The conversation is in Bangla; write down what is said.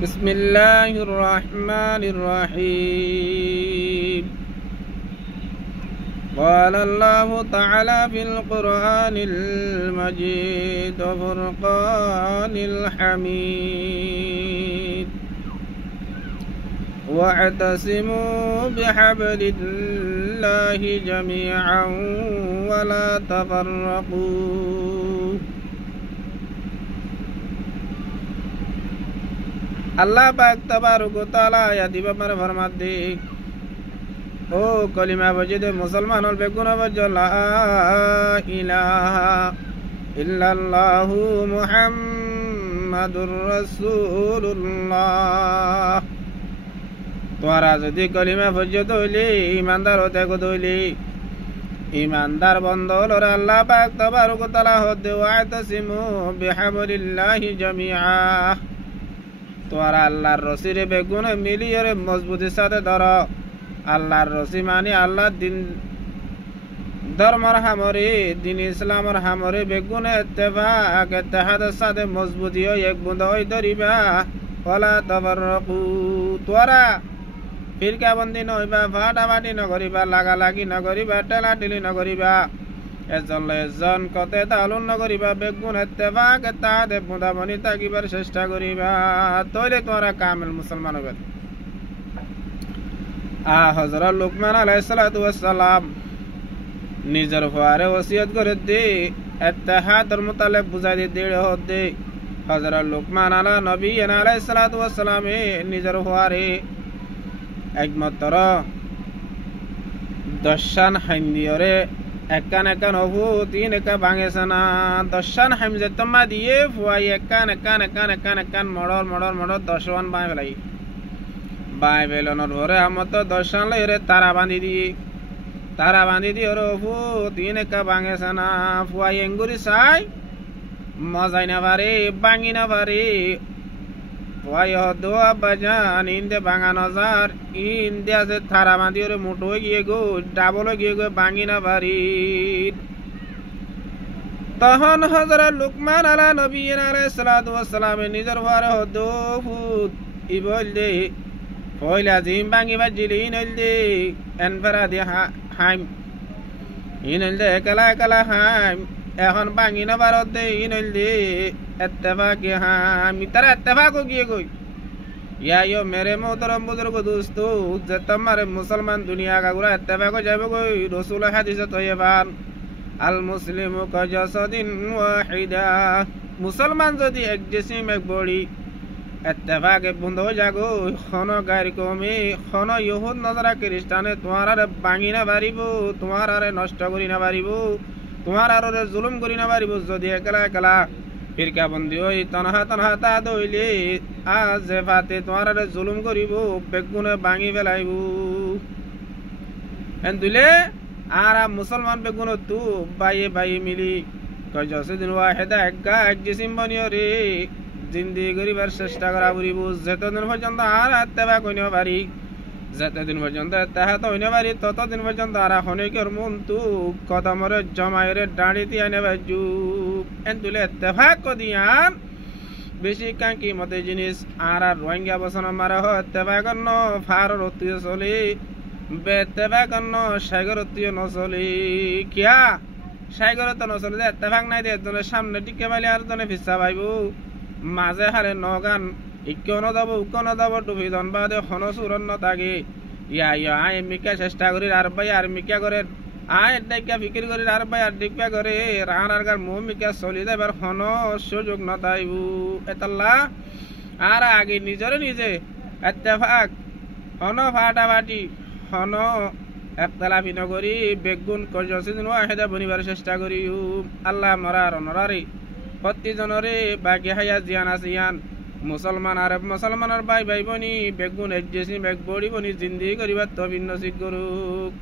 بسم الله الرحمن الرحيم. قال الله تعالى في القرآن المجيد وفرقان الحميد: واعتصموا بحبل الله جميعا ولا تفرقوا. अल्लाह पाक तबारक व तआला या दिबा मारे फरमात दे ओ कलिमा वजिद मुसलमान और बेगुन वजह ला इलाहा इल्लल्लाहु मुहम्मदुर रसूलुल्लाह। तोरा यदि कलिमा वजिद हইলে ईमानदार होते को हইলে ईमानदार बंदोल और अल्लाह पाक तबारक व तआला होते वातसिमु बिहबलिल्लाहि जमीआ। তোরা আল্লাহর রশিরে বেগুনে মিলিয়ে মজবুতির সাথে ধরো। আল্লাহর রশি মানে আল্লাহর দিন ধর্মর হামরে দিন ইসলামর হামরে বেগুনে ইত্তেফাক ইত্তেহাদের সাথে মজবুতি হয়ে এক বুঁদ হয়ে ধরিবা। ওয়ালা তাফাররাকু, তোরা ফিরকাবন্দি নইবা, ফাটাফাটি নকরিবা, লাগালাগি নকরিবা, টেলাটেলি নকরিবা, এজন এজন কতে তালুন নকরিবা, বেগুন ইত্তেফাক ইত্তেহাদে বুঁদাবনি থাকিবার চেষ্টা করিবা। তইলে তোরা কামেল মুসলমান হবে। হযরত লুকমান আলাইহিস সালাতু ওয়াস সালাম নিজের ফারে ওসিয়ত করে দে ইত্তেহাদর মুতালিক বুঝাই দে হদে। হযরত লুকমান আলা নবী আলাইহিস সালাতু ওয়াস সালাম নিজের ফারে একমাত্র দশান হাইন্দিয়রে একান একান হবু তিন একা ভাঙেছে না। দশান হামজে তোমা দিয়ে ফুয়াই একান একান একান একান একান মড়র মড়র মড়র দশওয়ান বাই বেলাই বাই বেলনের ভরে আমত দশান লইরে তারা বাঁধি দিয়ে ওরে হবু তিন একা ভাঙেছে না। ফুয়াই এঙ্গুরি চাই মজাই না পারে ভাঙি না পারে। ফুয়াই হদোয়া বাজান ইন্দে ভাঙা নজার ইন্দে আছে থারা বাঁধি ওরে মুঠো গিয়ে গো ডাবল গিয়ে গো ভাঙি না পারি। তখন হযরত লুকমান আলা নবী আলাইহিস সালাতু ওয়াস সালাম নিজের ঘরে হদো ফুত ইবল দে পয়লা জিম ভাঙি বাজিলি ইনল দে এনফারা দে হাইম ইনল দে একলা একলা হাইম এখন ভাঙি না পারত দে ইনল দে इत्तेफाक हां मित्र इत्तेफाक हो गए कोई या यो मेरे मोहतरम बुजुर्ग दोस्तों जे तुम्हारे मुसलमान दुनिया का पूरा इत्तेफाक हो जाए कोई रसूल हदीस तय्यबान अल मुस्लिमु का जसदिन वाहिदा। मुसलमान यदि एक जिस्म एक बॉडी इत्तेफाक बंद हो जागो खनो गायर कौमे खनो यहूद नजरा ख्रिस्टाने तुम्हारा भांगी ना पारिबो तुम्हारा नष्ट करि ना पारिबो तुम्हारा जुलुम करि ना पारिबो यदि एकला एकला ফিরকাবন্দি ওই তনহা তনহা তা দইলে আজ ফাতে তোমার জুলুম করিব বেগুনে ভাঙি ফেলাইব। এন দুলে আর মুসলমান বেগুন তু বাইয়ে বাইয়ে মিলি কয়দিন ওয়াহেদা একা এক জিসিম বনিও রে জিন্দি করিবার চেষ্টা করা করিব। যতদিন পর্যন্ত আর ইত্তেফাক হইতে পারি যতদিন পর্যন্ত ইত্তেহাদ হইতে পারি ততদিন পর্যন্ত আর হনিকের মন তু কদমরে জমাইরে ডাঁড়িতে আনে বাজু। এন তুলে ইত্তেফাক কদিয়ান বেশি কাঙ্কি মতে জিনিস আর রোহিঙ্গা বসন মারা হ ইত্তেফাক ন ফার রত্তীয় চলি বে ইত্তেফাক ন সাগর রত্তীয় নচলি কিয়া সাগরত নচলি যে ইত্তেফাক নাই দে একজনের সামনে টিকে পাইলে আর জনে ফিসা পাইব মাঝে হারে নগান ইক্য নদাব উক্য নদাব টুফি দনবাদে হন সুরন নতাগে ইয়া ইয়া আই মিকা চেষ্টা করি আর ভাই আর মিকা করে আয় ডাইকা ফিকির করি আর ভাই আর ডিকা করে রান আর গার মুহ মিকা চলি যাবার হন সুযোগ নতাইব। এতাল্লা আর আগে নিজরে নিজে ইত্তেফাক হন ফাটাফাটি হন একতলাফি নকরি বেগুন কর্যসিদিন ওয়াহিদা বনিবার চেষ্টা করি। আল্লাহ মরার নরারে প্রতিজনরে বাকি হায়া জিয়ান আসিয়ান মুসলমান আর মুসলমানের ভাই ভাই বনি বেগুন এক জিসিম এক বড়ি বনি জিন্দি করিবার তবিন নসিব করুক।